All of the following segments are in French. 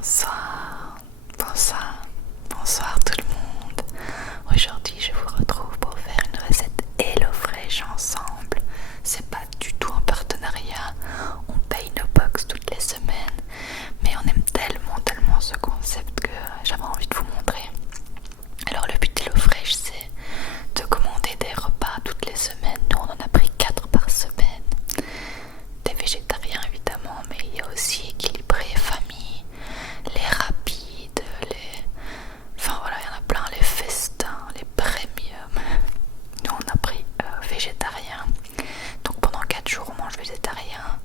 Bonsoir, bonsoir, bonsoir tout le monde. Aujourd'hui je vous retrouve pour faire une recette HelloFresh ensemble. C'est pas du tout un partenariat, on paye nos box toutes les semaines, mais on aime tellement ce concept que j'avais envie de vous montrer. Alors le but d'HelloFresh c'est de commander des repas toutes les semaines. Nous on en a pris 4 par semaine. Des végétariens évidemment, mais il y a aussi équilibré, famille, les rapides, enfin voilà, il y en a plein, les festins, les premium. Nous on a pris végétarien, donc pendant 4 jours on mange végétarien,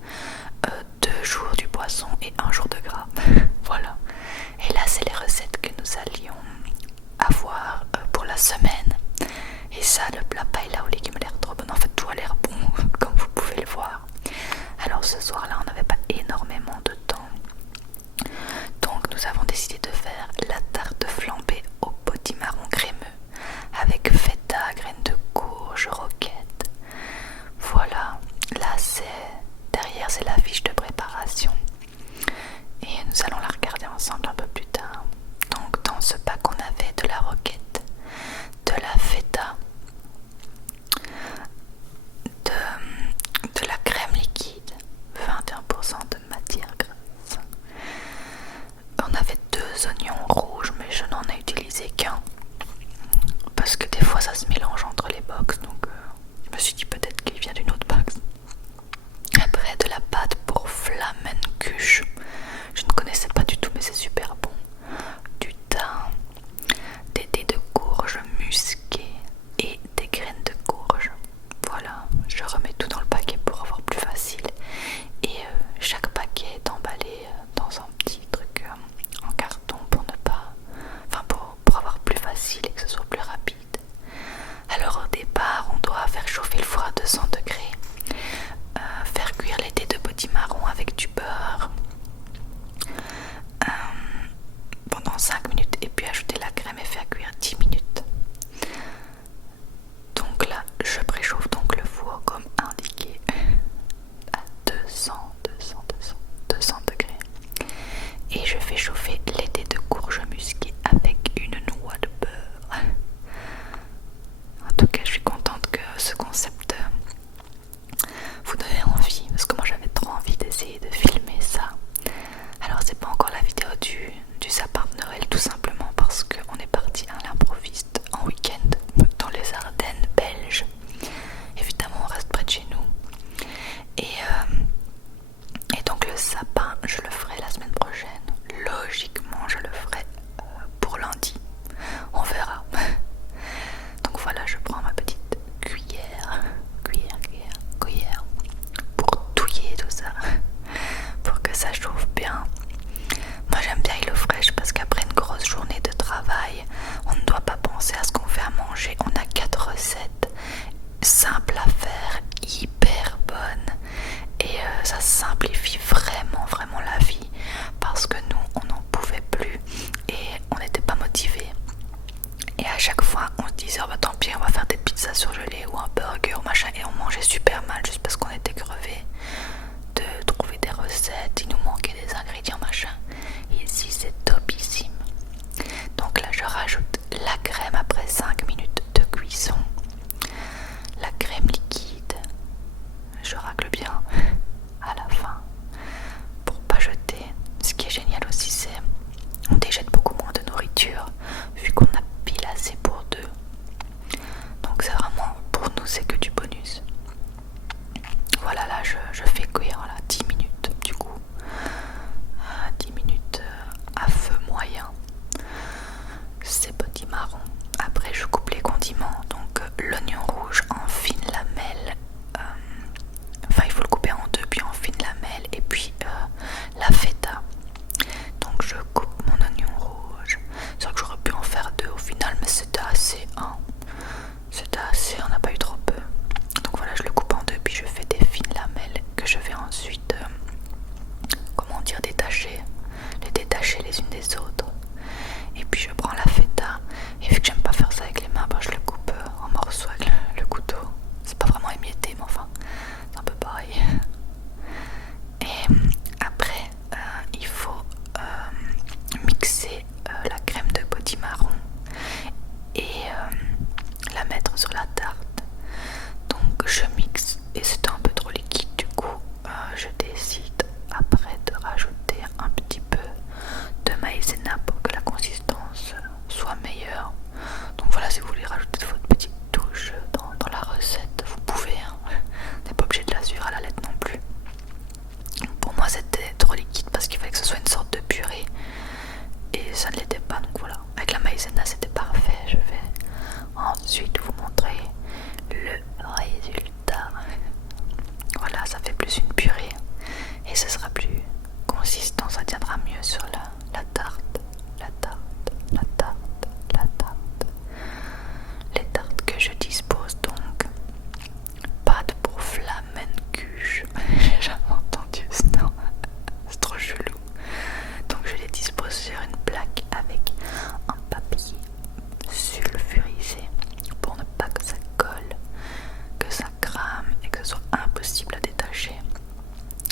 2 jours du poisson et 1 jour de gras. Voilà, et là c'est les recettes que nous allions avoir pour la semaine. Et ça, le plat paella aux légumes a l'air trop bon, en fait tout a l'air bon comme vous pouvez le voir. Alors ce soir là on n'avait pas énormément de temps, donc nous avons décidé de faire la tarte flambée au potimarron crémeux avec feta, graines de courge, roquette. Voilà, là derrière c'est la fiche de préparation et nous allons la regarder ensemble un peu plus tard. Donc dans ce pack on avait de la roquette, de la feta, de la crème liquide, 21% de matière grasse. On avait 2 oignons rouges, mais je n'en ai utilisé qu'un parce que des fois ça se mélange entre les box, donc je me suis dit peut-être qu'il vient d'une autre box. Après de la pâte pour flamencuche, je ne connaissais pas du tout mais c'est super bon. Du thym, des dés de courge musqués et des graines de courge. Voilà, je remets tout dans le paquet pour avoir plus facile. Et chaque paquet est emballé dans un petit truc en carton pour ne pas, enfin pour avoir plus facile et que ce soit plus rapide. Alors au départ dire détacher, les détacher les unes des autres. Et puis je prends la feta, et vu que j'aime pas faire ça avec les mains, je le coupe en morceaux avec le couteau. C'est pas vraiment émietté, mais enfin, c'est un peu pareil. Et après, il faut mixer la crème de potimarron et la mettre sur la tarte. Donc je mixe et c'est un peu trop liquide, du coup je décide après de rajouter un petit peu de maïzena pour que la consistance soit meilleure. Donc voilà, si vous voulez rajouter votre petite touche dans la recette, vous pouvez, hein. Vous n'êtes pas obligé de la suivre à la lettre non plus. Pour moi c'était trop liquide parce qu'il fallait que ce soit une sorte de purée et ça ne l'était pas, donc voilà, avec la maïzena c'était parfait. Je vais ensuite vous montrer le résultat. Voilà, ça fait plus une purée et ce sera plus consistant, ça tiendra mieux sur la tarte, la tarte, la tarte, la tarte. Les tartes que je dispose donc, pâte pour flamencuche. J'ai jamais entendu ce nom, c'est trop chelou. Donc je les dispose sur une plaque avec un papier sulfurisé pour ne pas que ça colle, que ça crame et que ce soit impossible à détacher.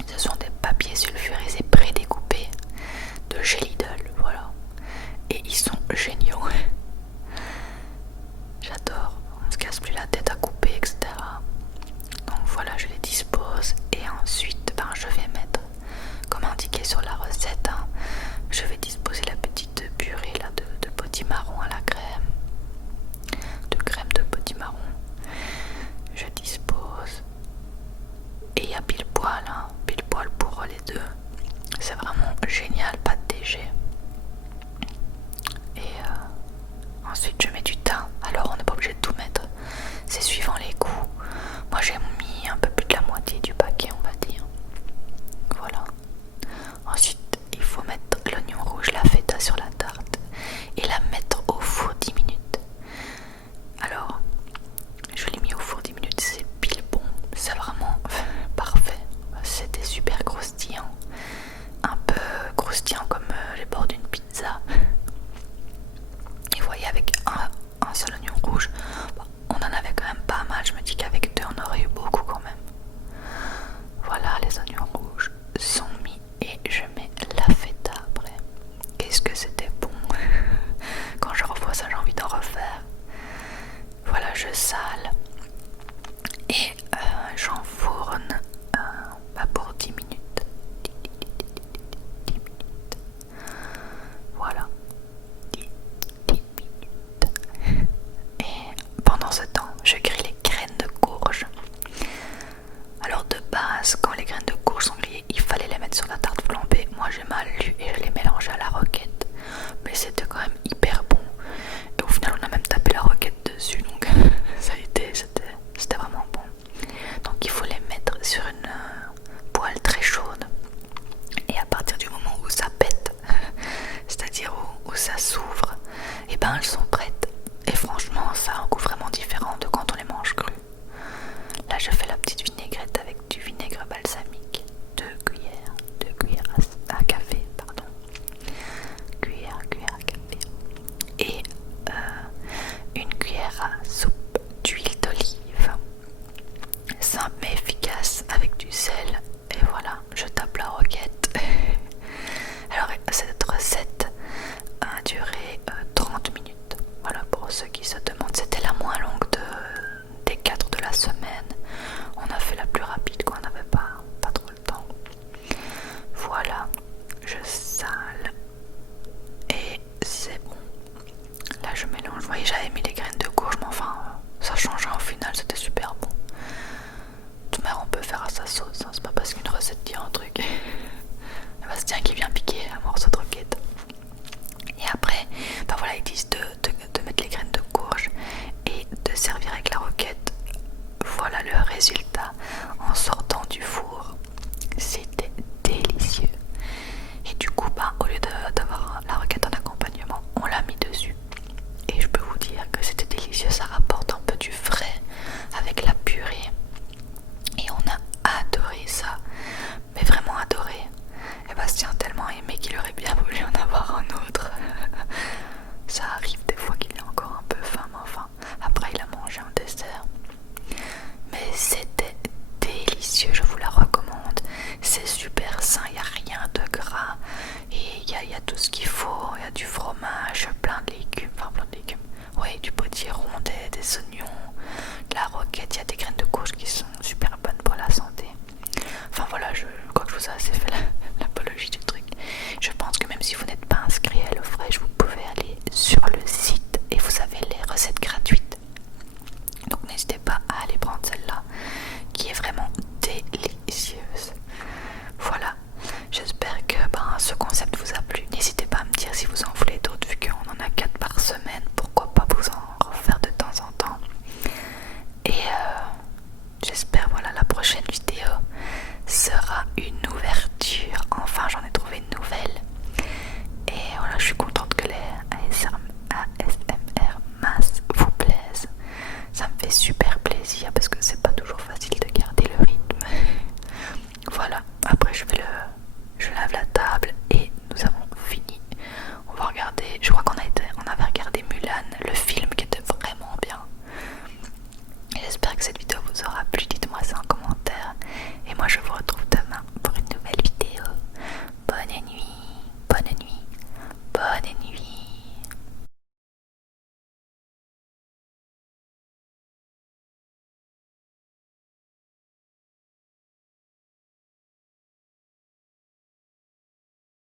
Ce sont des papiers sulfurisés prédécoupés de chez Lidl, voilà. Et ils sont géniaux. J'adore, on se casse plus la tête à couper, etc. Donc voilà, je les dispose et ensuite je vais mettre, comme indiqué sur la recette, hein, je vais disposer la petite purée là de potimarron à la crème, de crème de potimarron. Je dispose et il y a pile poil, hein, pile poil pour les deux. C'est vraiment génial, pas de DG.